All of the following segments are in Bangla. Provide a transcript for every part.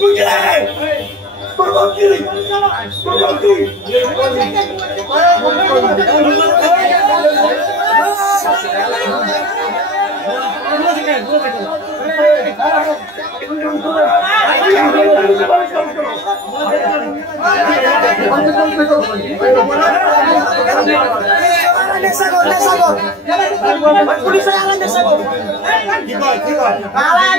Begini. Berbang kiri. Berbang kiri. Alan,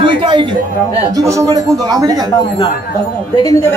দুইটা আইডি। যুব সংগঠনের কোন দল? আমেরিকা দেখে নিতে হবে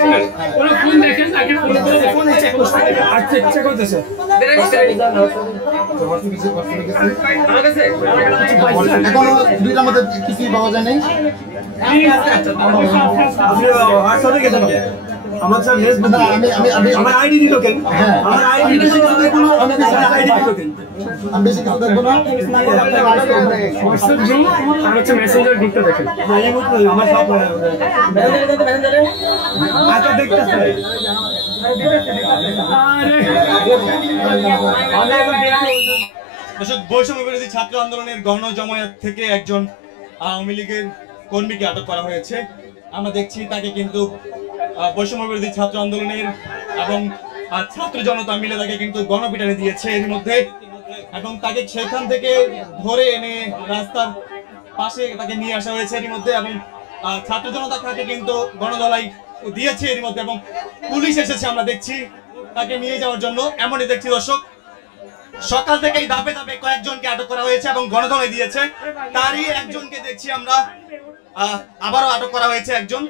এখনও দুইটার মধ্যে কিছুই পাওয়া যায় নাই আপনি হোয়াটসঅ্যাপে গেছেন কে আমার স্যার ফেসবুক না, আমি আমি আমি আমার আইডি দিল কেন? হ্যাঁ। আমার আইডি দিল আমার আইডি দিল কেন? আমি বেশি কিছু দেখব না। মেসেঞ্জার গ্রুপটা দেখেন। না, এই মতো আমার সব আচ্ছা দর্শক বৈষম্য বিরোধী ছাত্র আন্দোলনের গণ জমায়েত থেকে একজন আওয়ামী লীগের কর্মীকে আটক করা হয়েছে। আমরা দেখছি তাকে কিন্তু বৈষম্য বিরোধী ছাত্র আন্দোলনের এবং ছাত্র জনতা মিলে তাকে কিন্তু গণপিটানি দিয়েছে এর মধ্যে। এবং তাকে সেখান থেকে ধরে এনে রাস্তার পাশে তাকে নিয়ে আসা হয়েছে এর মধ্যে এবং ছাত্র জনতা তাকে কিন্তু গণদলাই দিয়েছে এর মধ্যে এবং পুলিশ এসেছে আমরা দেখছি তাকে নিয়ে যাওয়ার জন্য। এমনই দেখছি দর্শক, সকাল থেকেই ধাপে ধাপে কয়েকজনকে আটক করা হয়েছে এবং গণধনে দিয়েছে। তারই একজনকে দেখছি আমরা আবারও আটক করা হয়েছে একজন।